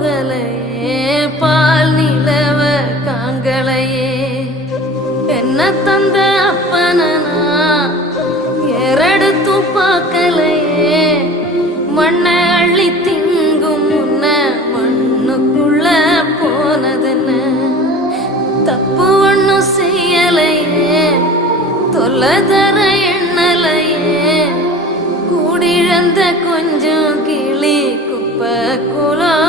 போகலையே பால் நிலவ காங்களையே என்ன தந்த அப்பனா ஏறெடுத்து பார்க்கலையே மண்ணை அள்ளி திங்கும் முன்ன மண்ணுக்குள்ள போனதுன்னு தப்பு ஒன்னும் செய்யலையே தொல்லை தர எண்ணலையே கூடிழந்த கொஞ்சம் கிளி குப்பை குலம்